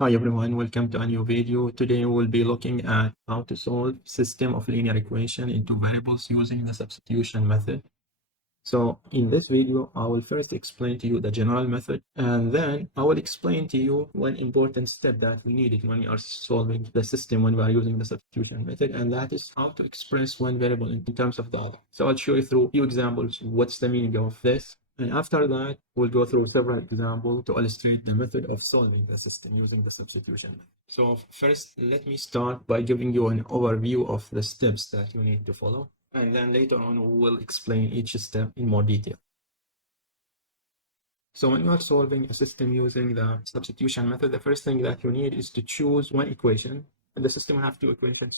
Hi everyone, welcome to a new video. Today we'll be looking at how to solve system of linear equation into variables using the substitution method. So in this video, I will first explain to you the general method, and then I will explain to you one important step that we needed when we are solving the system when we are using the substitution method, and that is how to express one variable in terms of the other. So I'll show you through a few examples what's the meaning of this. And after that, we'll go through several examples to illustrate the method of solving the system using the substitution method. So first, let me start by giving you an overview of the steps that you need to follow. And then later on, we will explain each step in more detail. So when you are solving a system using the substitution method, the first thing that you need is to choose one equation. And the system will have two equations.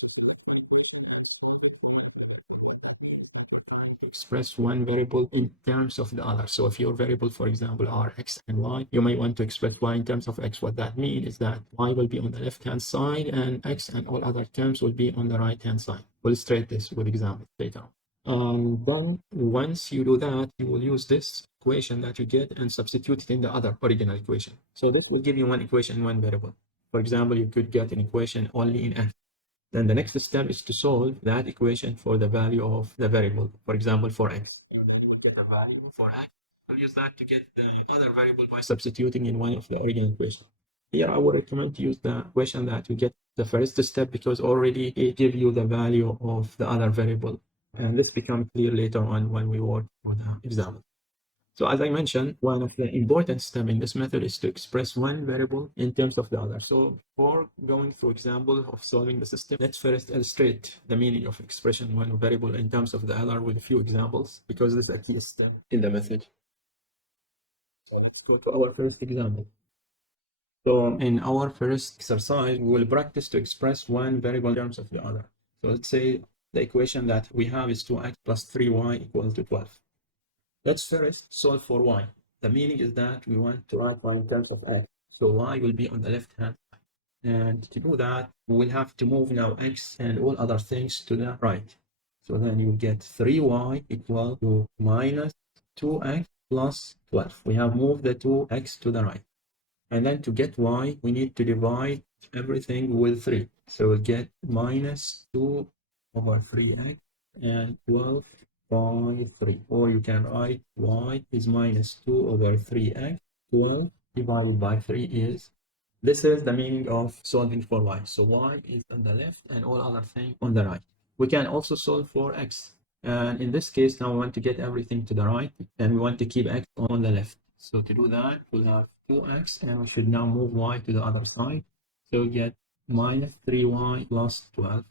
Express one variable in terms of the other. So if your variable, for example, are x and y, you may want to express y in terms of x. What that means is that y will be on the left-hand side and x and all other terms will be on the right-hand side. We'll illustrate this with examples later on. Then once you do that, you will use this equation that you get and substitute it in the other original equation. So this will give you one equation, one variable. For example, you could get an equation only in x. Then the next step is to solve that equation for the value of the variable. For example, for x. And then you will get a value for x. We'll use that to get the other variable by substituting in one of the original equations. Here, I would recommend to use the equation that you get the first step because already it gives you the value of the other variable. And this becomes clear later on when we work with the example. So as I mentioned, one of the important steps in this method is to express one variable in terms of the other. So before going through example of solving the system, let's first illustrate the meaning of expression one variable in terms of the other with a few examples, because this is a key step in the method. So let's go to our first example. So in our first exercise, we will practice to express one variable in terms of the other. So let's say the equation that we have is 2x plus 3y equal to 12. Let's first solve for y. The meaning is that we want to write y in terms of x. So y will be on the left hand side. And to do that, we will have to move now x and all other things to the right. So then you get 3y equal to minus 2x plus 12. We have moved the 2x to the right. And then to get y, we need to divide everything with 3. So we'll get minus 2 over 3x and 12 by 3, or you can write y is minus 2 over 3x. 12 divided by 3 is, this is the meaning of solving for y. So y is on the left and all other things on the right. We can also solve for x. And in this case, now we want to get everything to the right and we want to keep x on the left. So to do that, we'll have 2x and we should now move y to the other side. So we get minus 3y plus 12.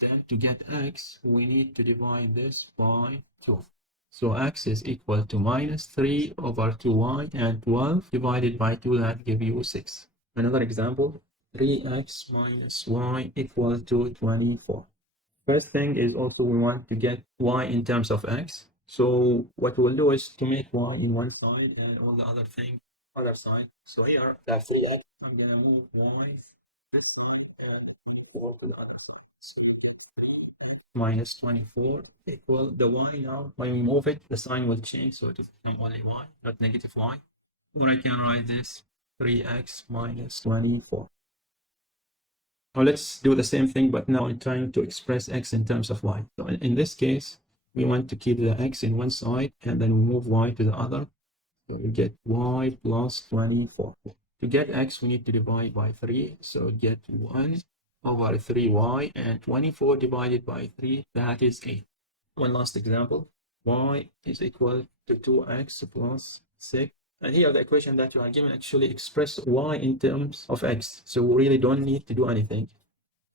Then to get x, we need to divide this by 2. So x is equal to minus 3 over 2y, and 12 divided by 2, that gives you 6. Another example, 3x minus y equal to 24. First thing is also we want to get y in terms of x. So what we'll do is to make y in one side and all the other thing other side. So here, that 3x, I'm going to move y minus 24 equal the y. Now when we move it, the sign will change, so it will become only y, not negative y. Or I can write this 3x minus 24. Now let's do the same thing, but now I'm trying to express x in terms of y. So in this case, we want to keep the x in one side and then we move y to the other. So we get y plus 24. To get x, we need to divide by 3. So get 1 over 3y, and 24 divided by 3, that is 8. One last example, y is equal to 2x plus 6. And here the equation that you are given actually express y in terms of x. So we really don't need to do anything.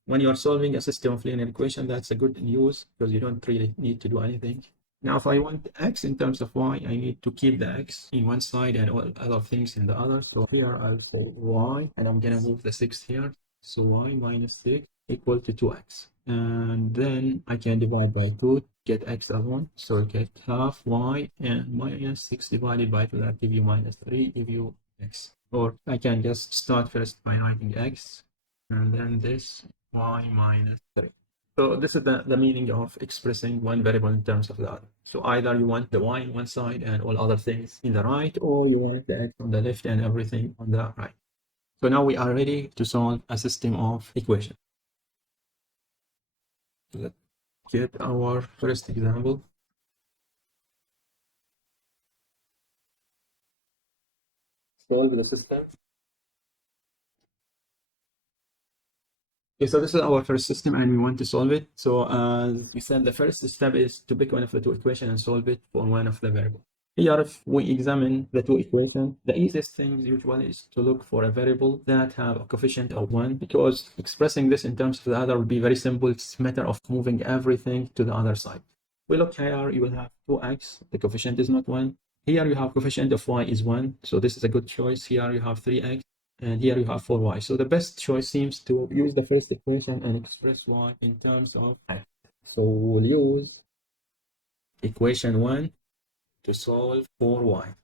When you are solving a system of linear equation, that's a good news because you don't really need to do anything. Now, if I want x in terms of y, I need to keep the x in one side and all other things in the other. So here I'll put y, and I'm going to move the 6 here. So y minus 6 equal to 2x. And then I can divide by 2, get x as 1. So I get half y, and minus 6 divided by 2, that give you minus 3, give you x. Or I can just start first by writing x, and then this y minus 3. So this is the meaning of expressing one variable in terms of the other. So either you want the y on one side and all other things in the right, or you want the x on the left and everything on the right. So now we are ready to solve a system of equations. Let's get our first example. Solve the system. Okay, so this is our first system and we want to solve it. So as we said, the first step is to pick one of the two equations and solve it for one of the variables. Here, if we examine the two equations, the easiest thing usually is to look for a variable that have a coefficient of 1, because expressing this in terms of the other will be very simple. It's a matter of moving everything to the other side. We look here, you will have 2x, the coefficient is not 1. Here you have coefficient of y is 1, so this is a good choice. Here you have 3x, and here you have 4y. So the best choice seems to use the first equation and express y in terms of x. So we'll use equation 1 to solve for y.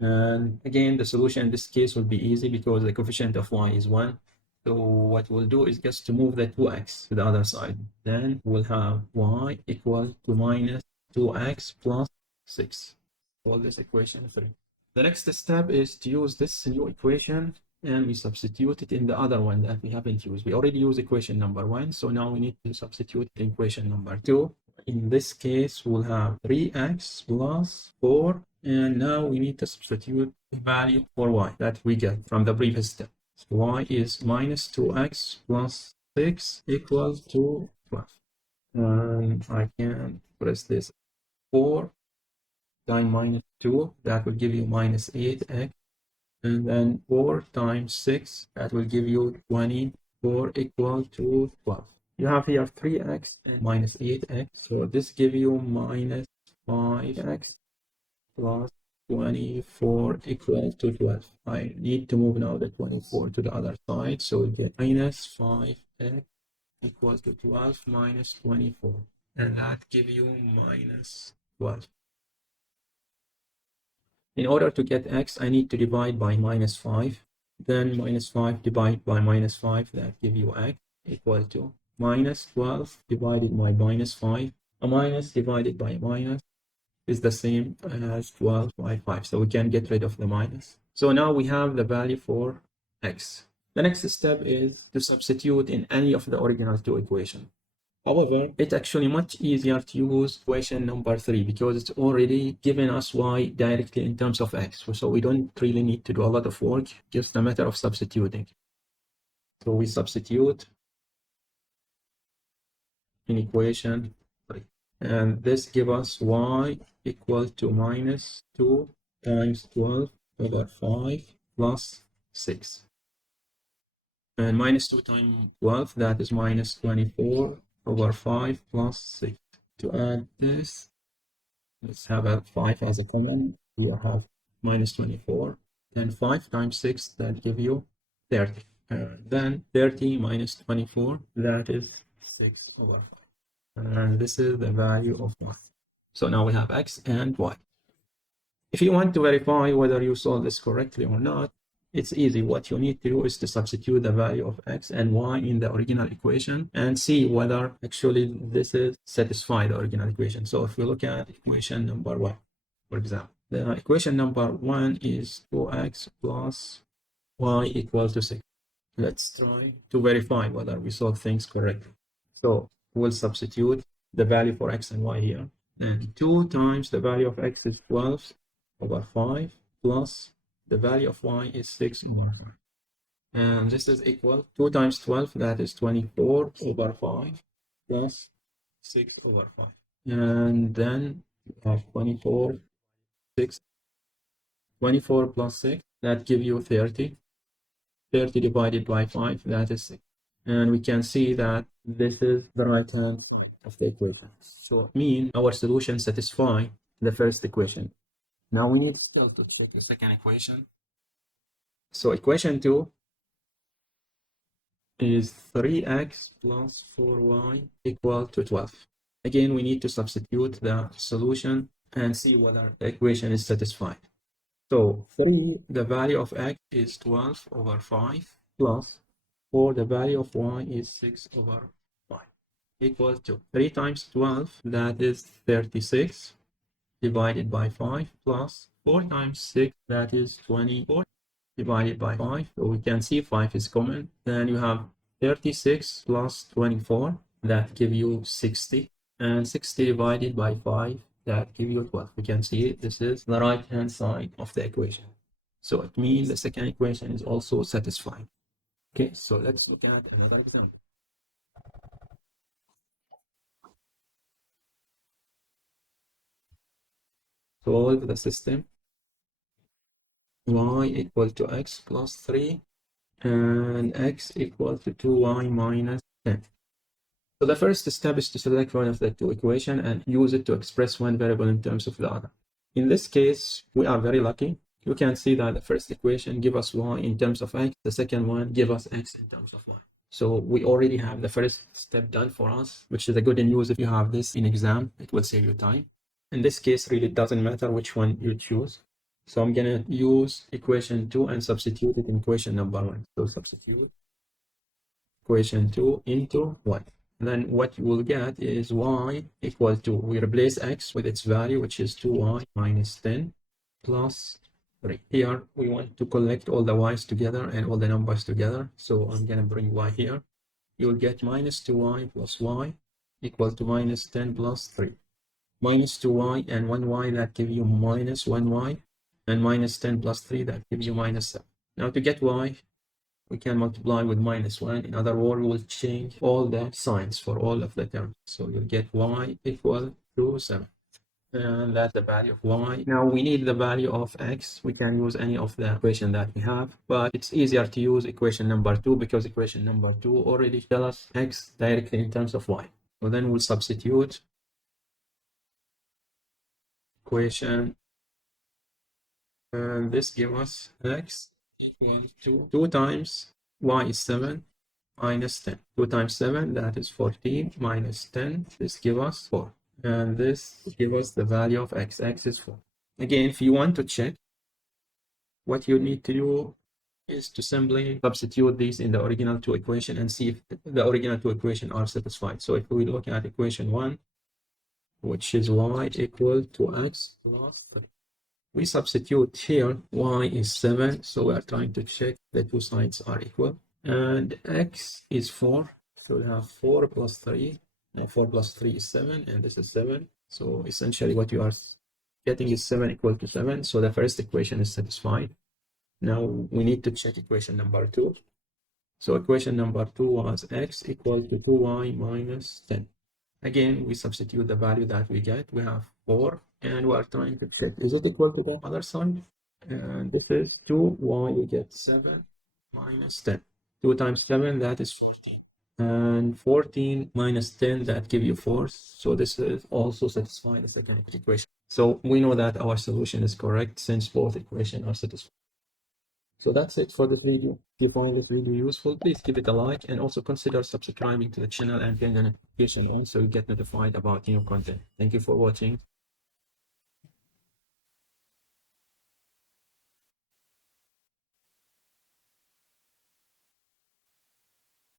And again, the solution in this case will be easy because the coefficient of y is 1. So what we'll do is just to move the 2x to the other side. Then we'll have y equal to minus 2x plus 6. Call this equation 3. The next step is to use this new equation and we substitute it in the other one that we haven't used. We already used equation number 1, so now we need to substitute equation number 2. In this case, we'll have 3x plus 4, and now we need to substitute the value for y that we get from the previous step. So y is minus 2x plus 6 equals to 12. And I can press this 4 times minus 2, that will give you minus 8x. And then 4 times 6, that will give you 24 equal to 12. You have here 3x and minus 8x. So this gives you minus 5x plus 24 equal to 12. I need to move now the 24 to the other side. So we get minus 5x equals to 12 minus 24. And that gives you minus 12. In order to get x, I need to divide by minus 5. Then minus 5 divided by minus 5, that gives you x equal to minus 12 divided by minus 5. A minus divided by a minus is the same as 12 by 5. So we can get rid of the minus. So now we have the value for x. The next step is to substitute in any of the original two equations. However, it's actually much easier to use equation number 3 because it's already given us y directly in terms of x. So we don't really need to do a lot of work, just a matter of substituting. So we substitute in equation 3. And this gives us y equal to minus 2 times 12 over 5 plus 6. And minus 2 times 12, that is minus 24 over 5 plus 6. To add this, let's have a 5 as a common. We have minus 24. Then 5 times 6, that give you 30. Then 30 minus 24, that is 6 over 5. And this is the value of y. So now we have x and y. If you want to verify whether you solved this correctly or not, it's easy. What you need to do is to substitute the value of x and y in the original equation and see whether actually this is satisfy the original equation. So if we look at equation number 1, for example, the equation number 1 is 2x plus y equals to 6. Let's try to verify whether we solved things correctly. So we'll substitute the value for x and y here. Then 2 times the value of x is 12 over 5 plus the value of y is 6 over 5. And this is equal 2 times 12, that is 24 over 5 plus 6 over 5. And then you have 24 plus 6, that gives you 30. 30 divided by 5, that is 6. And we can see that this is the right hand of the equation. So it means our solution satisfies the first equation. Now we need still to check the second equation. So equation 2 is 3x plus 4y equal to 12. Again, we need to substitute the solution and see whether the equation is satisfied. So 3, the value of x is 12 over 5 plus 4, the value of y is 6 over 5 equals to 3 times 12, that is 36 divided by 5 plus 4 times 6, that is 24. divided by 5. So we can see 5 is common. Then you have 36 plus 24, that give you 60. And 60 divided by 5, that give you 12. We can see this is the right-hand side of the equation. So it means the second equation is also satisfied. Okay, so let's look at another example. Solve the system y equal to x plus 3 and x equal to 2y minus 10. So the first step is to select one of the two equations and use it to express one variable in terms of the other. In this case, we are very lucky. You can see that the first equation give us y in terms of x, the second one give us x in terms of y. So we already have the first step done for us, which is a good news. If you have this in exam, it will save you time. In this case, really it doesn't matter which one you choose. So I'm gonna use equation 2 and substitute it in equation number 1. So substitute equation 2 into 1. Then what you will get is y equal to, we replace x with its value, which is 2y minus 10 plus 3. Here we want to collect all the y's together and all the numbers together. So I'm going to bring y here. You will get minus 2y plus y equal to minus 10 plus 3. Minus 2y and 1y, that give you minus 1y, and minus 10 plus 3, that gives you minus 7. Now to get y, we can multiply with minus 1. In other words, we will change all the signs for all of the terms. So you'll get y equal to 7. And that's the value of y. Now we need the value of x. We can use any of the equation that we have, but it's easier to use equation number 2 because equation number 2 already tells us x directly in terms of y. So then we'll substitute equation, and this gives us x equal to 2 times y is 7 minus 10. 2 times 7, that is 14, minus 10, this gives us 4. And this gives us the value of x. X is 4. Again, if you want to check, what you need to do is to simply substitute these in the original two equation and see if the original two equations are satisfied. So if we look at equation 1, which is y equal to x plus 3. We substitute here, y is 7, so we are trying to check the two sides are equal. And x is 4, so we have 4 plus 3. Now 4 plus 3 is 7, and this is 7. So essentially what you are getting is 7 equal to 7. So the first equation is satisfied. Now we need to check equation number 2. So equation number 2 was x equal to 2y minus 10. Again, we substitute the value that we get. We have 4, and we are trying to check, is it equal to the other side? And this is 2y, we get 7 minus 10. 2 times 7, that is 14. And 14 minus 10, that give you 4. So this is also satisfying the second equation. So we know that our solution is correct since both equations are satisfied. So that's it for this video. If you find this video useful, please give it a like and also consider subscribing to the channel and turn the notification on so you get notified about new content. Thank you for watching.